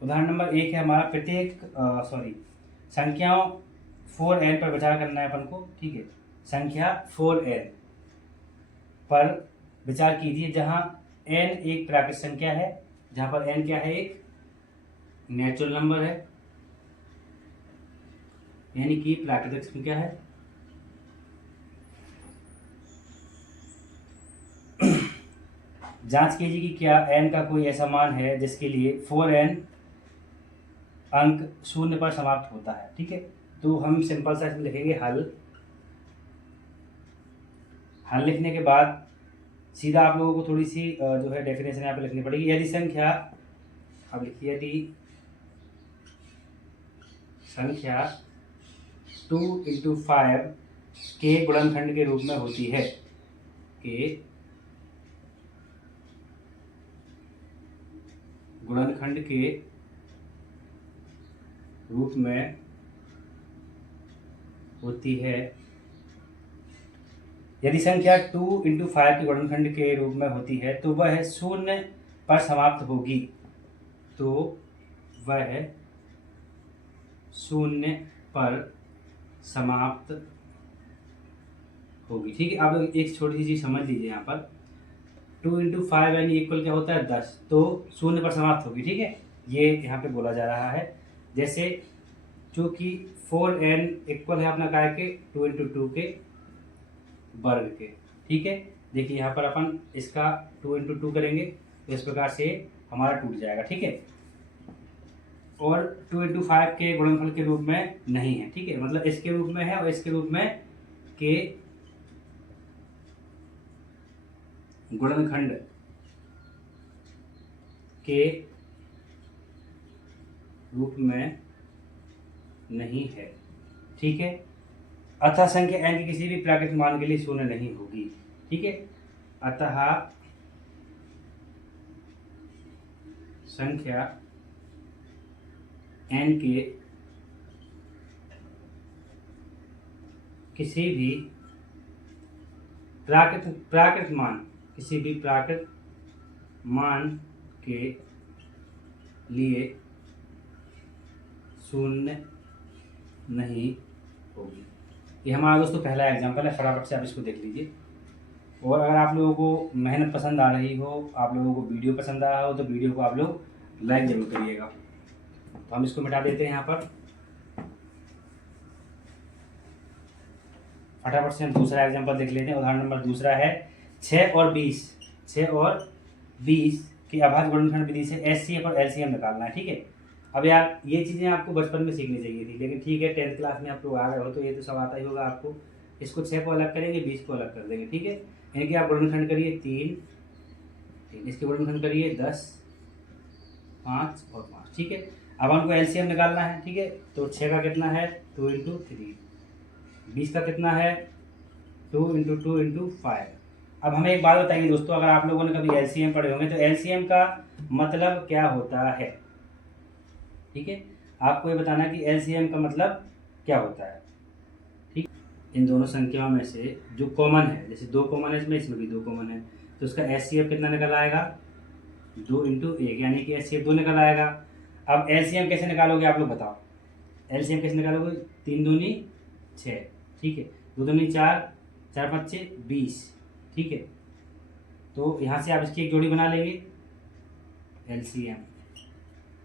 उदाहरण नंबर 1 है हमारा प्रत्येक संख्याओं 4n पर विचार करना है अपन को। ठीक है, संख्या 4n पर विचार कीजिए जहां n एक प्राकृत संख्या है, जहां पर n क्या है, एक नेचुरल नंबर है, यानी कि प्राकृतिक संख्या है। जांच कीजिए कि क्या n का कोई ऐसा मान है जिसके लिए 4n अंक 0 पर समाप्त होता है। ठीक है, तो हम सिंपल सा इसमें लिखेंगे हल। हल लिखने के बाद सीधा आप लोगों को थोड़ी सी जो है डेफिनेशन यहाँ पे लिखनी पड़ेगी। यदि संख्या, अब लिखिए, यदि संख्या 2 × 5 के गुणनखंड के रूप में होती है, के गुणनखंड के रूप में होती है, यदि संख्या 2 × 5 के गुणनखंड के रूप में होती है तो वह 0 पर समाप्त होगी, तो वह 0 पर समाप्त होगी। ठीक है, आप लोग एक छोटी सी चीज समझ लीजिए। यहाँ पर 2 × 5 यानी इक्वल क्या होता है, 10, तो 0 पर समाप्त होगी। ठीक है, ये यहाँ पे बोला जा रहा है। जैसे चूंकि 4n इक्वल है अपना काय के 2 × 2 के वर्ग के। ठीक है, देखिए यहाँ पर अपन इसका 2 × 2 करेंगे तो इस प्रकार से हमारा टूट जाएगा। ठीक है, और 2 × 5 के गुणनफल के रूप में नहीं है। ठीक है, मतलब इसके रूप में है और इसके रूप में के गुणनखंड के रूप में नहीं है। ठीक है, अतः संख्या n के किसी भी प्राकृतिक मान के लिए 0 नहीं होगी। ठीक है, अतः संख्या n के किसी भी प्राकृत मान के लिए 0 नहीं होगी। ये हमारा दोस्तों पहला एग्जाम्पल है, फटाफट से आप इसको देख लीजिए। और अगर आप लोगों को मेहनत पसंद आ रही हो, आप लोगों को वीडियो पसंद आ रहा हो, तो वीडियो को आप लोग लाइक जरूर करिएगा। तो हम इसको मिटा देते हैं यहाँ पर। फटाफट से हम दूसरा एग्जाम्पल देख लेते हैं। उदाहरण नंबर दूसरा है 6 और 20 के अभाज्य गुणनखंड विधि से एचसीएफ और एलसीएम निकालना है। ठीक है, अब यार ये चीज़ें आपको बचपन में सीखनी चाहिए थी, लेकिन ठीक है 10th क्लास में आप लोग आ गए हो तो ये तो सब आता ही होगा आपको। इसको 6 को अलग करेंगे, 20 को अलग कर देंगे। ठीक है, यानी कि आप गुणनखंड करिए 3, इसके गुणनखंड करिए 10, 5 और 5। ठीक है, अब हमको एलसीएम निकालना है। ठीक है, तो 6 का कितना है 2 × 3, 20 का कितना है 2 × 2 × 5। अब हमें एक बात बताइए दोस्तों, अगर आप लोगों ने कभी एलसीएम पढ़े होंगे तो एलसीएम का मतलब क्या होता है। ठीक है, आपको ये बताना है कि एलसीएम का मतलब क्या होता है। ठीक, इन दोनों संख्याओं में से जो कॉमन है, जैसे 2 कॉमन है इसमें भी 2 कॉमन है, तो उसका एचसीएफ कितना निकल आएगा 2 × 1, यानी कि एचसीएफ 2 निकल आएगा। अब एलसीएम कैसे निकालोगे आप लोग बताओ, एलसीएम कैसे निकालोगे, 3 दूनी 6, ठीक है, 2 दूनी 4, 4 5 20। ठीक है, तो यहाँ से आप इसकी एक जोड़ी बना लेंगे एलसीएम,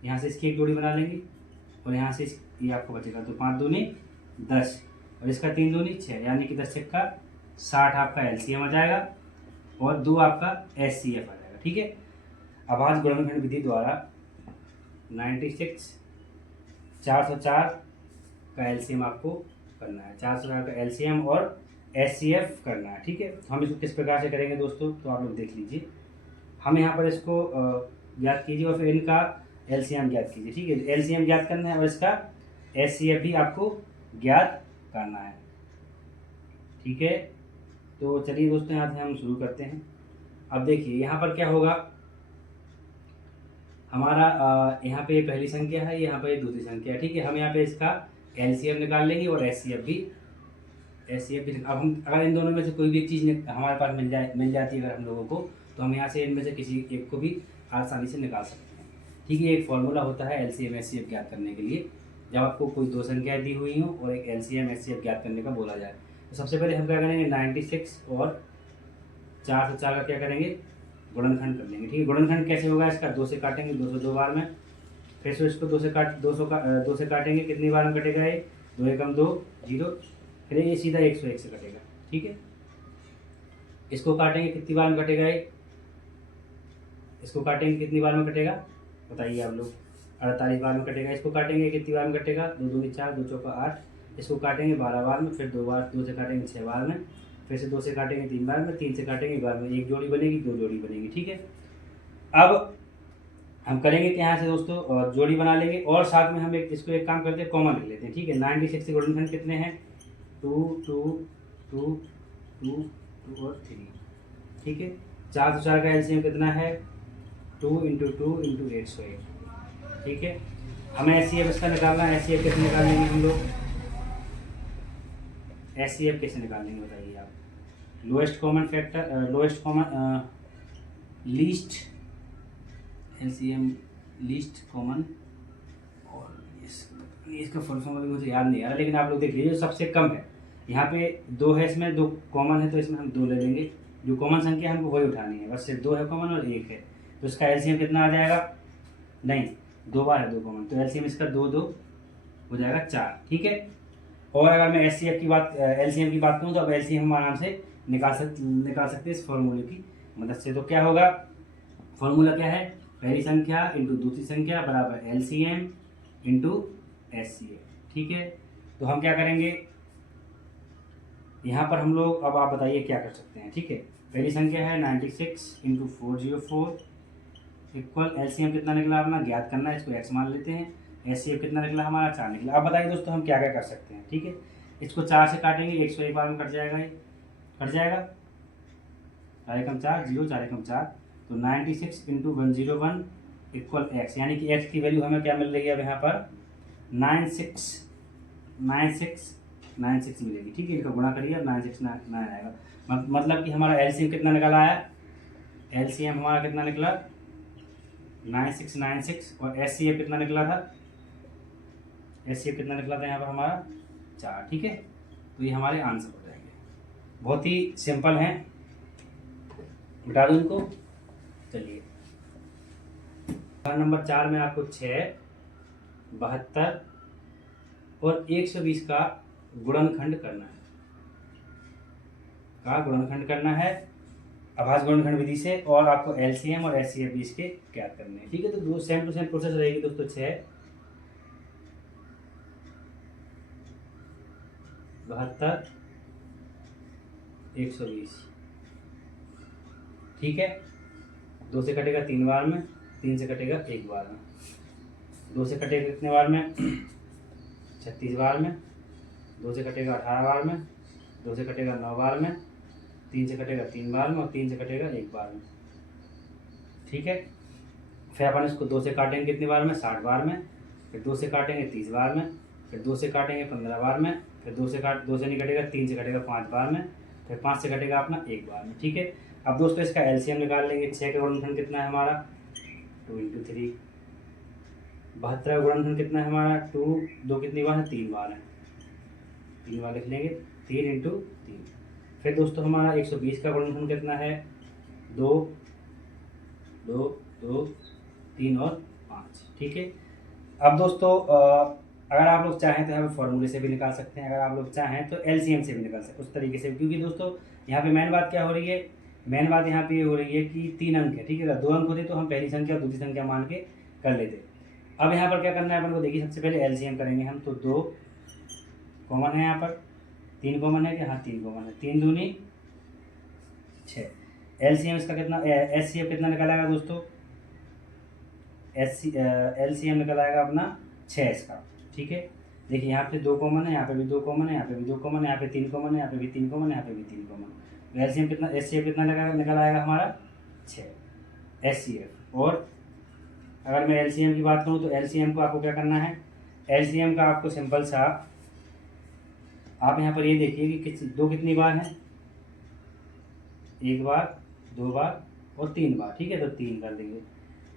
यहाँ से इसकी एक जोड़ी बना लेंगे और यहाँ से ये आपको बचेगा, तो 5 दूनी 10 और इसका 3 दूनी 6, यानी कि 10 का 60 आपका एलसीएम आ जाएगा और 2 आपका एचसीएफ आ जाएगा। ठीक है, अभाज्य गुणनखंड विधि द्वारा 96 404 का एलसीएम आपको करना है, 404 का एलसीएम और एचसीएफ करना है। ठीक है, तो हम इसको किस प्रकार से करेंगे दोस्तों, तो आप लोग देख लीजिए। हम यहाँ पर इसको ज्ञात कीजिए और फिर इनका एलसीएम ज्ञात कीजिए। ठीक है, एलसीएम ज्ञात करना है और इसका एचसीएफ भी आपको ज्ञात करना है। ठीक है, तो चलिए दोस्तों यहाँ से हम शुरू करते हैं। अब देखिए यहाँ पर क्या होगा, हमारा यहाँ पे पहली संख्या है, यहाँ पे दूसरी संख्या है। ठीक है, हम यहाँ पे इसका एलसीएम निकाल लेंगे और एचसीएफ भी। अब हम अगर इन दोनों में से कोई भी एक चीज़ हमारे पास मिल जाती है अगर हम लोगों को, तो हम यहाँ से इनमें से किसी एक को भी आसानी से निकाल सकते हैं। ठीक है। एक फॉर्मूला होता है LCM HCF ज्ञात करने के लिए, जब आपको कोई दो संख्याएं दी हुई हों और एक LCM HCF ज्ञात करने का बोला जाए। तो सबसे पहले हम क्या करेंगे, 96 और 4 से 4 का क्या करेंगे, गुणनखंड कर लेंगे। ठीक है, गुणनखंड कैसे होगा इसका, 2 से काटेंगे, 202 बार में, फिर से इसको 2 से काटेंगे, कितनी बार में कटेगा ये, 2 एकम 2 0, फिर ये सीधा 101 से कटेगा। ठीक है, इसको काटेंगे, कितनी बार में कटेगा ये, इसको काटेंगे कितनी बार में कटेगा बताइए आप लोग, 48 बार में कटेगा। इसको काटेंगे कितनी बार में कटेगा, 2 दूनी 4, 2 चौका 8, इसको काटेंगे 12 बार में, फिर 2 से काटेंगे 6 बार में, फिर से 2 से काटेंगे 3 बार में, 3 से काटेंगे 1 बार में, एक जोड़ी बनेगी, 2 जोड़ी बनेगी। ठीक है, अब हम करेंगे कि यहाँ से दोस्तों और जोड़ी बना लेंगे, और साथ में हम इसको एक काम करते हैं, कॉमन लिख लेते हैं। ठीक है, 96 के गुणनखंड कितने हैं, 2 2 2 2 2 और 3। ठीक है, 4 से 4 का LCM कितना है, 2 × 2 × 101। ठीक है, हमें HCF इसका निकालना है। HCF कैसे निकाल लेंगे हम लोग, HCF कैसे निकाल लेंगे बताइए आप, lowest common factor, lowest common least, LCM least common, और इसका फुल फॉर्म अभी मुझे याद नहीं आ रहा, लेकिन आप लोग देख लीजिए सबसे कम है। यहाँ पे 2 है, इसमें 2 कॉमन है, तो इसमें हम 2 ले लेंगे, जो कॉमन संख्या हमको वही उठानी है, बस सिर्फ 2 है कॉमन और 1 है, तो इसका LCM कितना आ जाएगा, नहीं 2 बार है 2 कॉमन, तो LCM इसका 2 2 हो जाएगा 4। ठीक है, और अगर मैं HCF की बात LCM की बात करूँ तो अब LCM हम आराम से निकाल सकते हैं इस फॉर्मूले की मदद से। तो क्या होगा, फॉर्मूला क्या है, पहली संख्या इंटू दूसरी संख्या बराबर LCM इंटू HCF। ठीक है, तो हम क्या करेंगे यहाँ पर हम लोग, अब आप बताइए क्या कर सकते हैं। ठीक है, पहली संख्या है 96 × 404 इक्वल, LCM कितना निकला अपना ज्ञात करना है, इसको x मान लेते हैं, HCF कितना निकला हमारा 4 निकला। अब बताइए दोस्तों हम क्या क्या कर सकते हैं। ठीक है, इसको 4 से काटेंगे, 101 बार में कट जाएगा, ये कट जाएगा, 4 एकम 4 0, 4 एकम 4, तो 96 × 101 इक्वल x, यानी कि x की वैल्यू हमें क्या मिल रही है अब यहाँ पर 96 मिलेगी। ठीक है, इनका गुणा करिए, अब 969 आएगा, मतलब कि हमारा LCM कितना निकला आया, LCM हमारा कितना निकला 9696, और HCF कितना निकला था, HCF कितना निकला था यहाँ पर हमारा 4। ठीक है, तो ये हमारे आंसर हो जाएंगे, बहुत ही सिंपल हैं, बता दूँ इनको। चलिए नंबर 4 में आपको 6, 72 और 120 का गुणनखंड करना है अभाज्य गुणनखंड विधि से, और आपको LCM और HCF भी इसके ज्ञात करने हैं। ठीक है, तो दो सेम टू सेम प्रोसेस रहेगी दोस्तों, 6, 72, 120। ठीक है, 2 से कटेगा 3 बार में, 3 से कटेगा 1 बार में, 2 से कटेगा कितने बार में 36 बार में, 2 से कटेगा 18 बार में, 2 से कटेगा 9 बार में, 3 से कटेगा 3 बार में, और 3 से कटेगा 1 बार में। ठीक है, फिर अपन इसको 2 से काटेंगे कितनी बार में, 60 बार में, फिर 2 से काटेंगे 30 बार में, फिर 2 से काटेंगे 15 बार में, फिर 2 से नहीं कटेगा, 3 से कटेगा 5 बार में, फिर 5 से कटेगा अपना 1 बार में। ठीक है, अब दोस्तों इसका LCM निकाल लेंगे। 6 का गुणनखंड कितना है हमारा 2 × 3, 72 का गुणनखंड कितना है हमारा 2 2 कितनी बार है, 3 बार है, 3 बार लिख लेंगे, 3 × 3। फिर दोस्तों हमारा 120 का गुणनखंड कितना है 2 2 2 3 और 5। ठीक है, अब दोस्तों अगर आप लोग चाहें तो यहाँ पे फॉर्मूले से भी निकाल सकते हैं, अगर आप लोग चाहें तो LCM से भी निकाल सकते हैं उस तरीके से, क्योंकि दोस्तों यहाँ पे मेन बात क्या हो रही है, मेन बात यहाँ पे ये हो रही है कि 3 अंक है। ठीक है, अगर 2 अंक होते तो हम पहली संख्या और दूसरी संख्या मान के कर लेते। अब यहाँ पर क्या करना है अपन को, देखिए सबसे पहले LCM करेंगे हम, तो 2 कॉमन है यहाँ पर, 3 कॉमन है कि, हाँ 3 कॉमन है, 3 दूनी 6। LCM इसका कितना, HCF कितना निकल आएगा दोस्तों, LCM निकल आएगा अपना 6 इसका। ठीक है, देखिए यहाँ पे 2 कॉमन है, यहाँ पे भी 2 कॉमन है, यहाँ पे भी 2 कॉमन है, यहाँ पे 3 कॉमन है, यहाँ पे भी 3 कॉमन है, यहाँ पे भी 3 कॉमन। LCM कितना, HCF कितना निकल आएगा हमारा 6 HCF। और अगर मैं LCM की बात करूँ तो LCM को आपको क्या करना है, LCM का आपको सिंपल सा, आप यहाँ पर ये देखिए कि 2 कितनी बार है, 1 बार, 2 बार और 3 बार। ठीक है, तो 3 कर देंगे।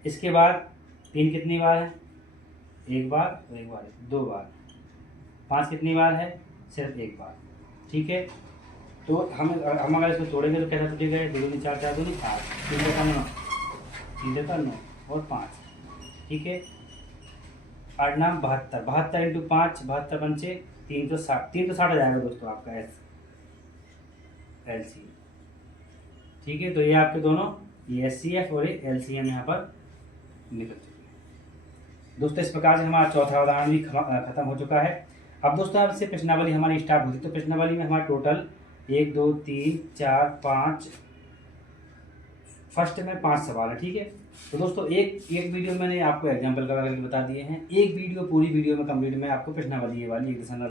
इसके बाद 3 कितनी बार है? एक बार और एक बार, 2 बार। 5 कितनी बार है? सिर्फ एक बार। ठीक है, तो हम अगर इसको तोड़ेंगे तो कैसा टूटेगा? 2 दूनी 4, 4 दूनी 8, 3 का 9, 3 का 9 और 5। ठीक है, 8 नाम 72, 72 इंटू 5, 72 पंचे 360, 360 आ जाएगा दोस्तों आपका LCM। ठीक है, तो ये आपके दोनों ये SCF और ये LCM यहाँ पर निकल चुके हैं दोस्तों। इस प्रकार से हमारा चौथा उदाहरण भी खत्म हो चुका है। अब दोस्तों अब से प्रश्नावली हमारी स्टार्ट होती है। तो प्रश्नावली में हमारा टोटल 1 2 3 4 5, फर्स्ट में 5 सवाल है। ठीक है, तो दोस्तों एक वीडियो मैंने आपको एग्जाम्पल करके बता दिए हैं, एक वीडियो पूरी वीडियो में कंप्लीट में आपको प्रश्नावली ये वाली 1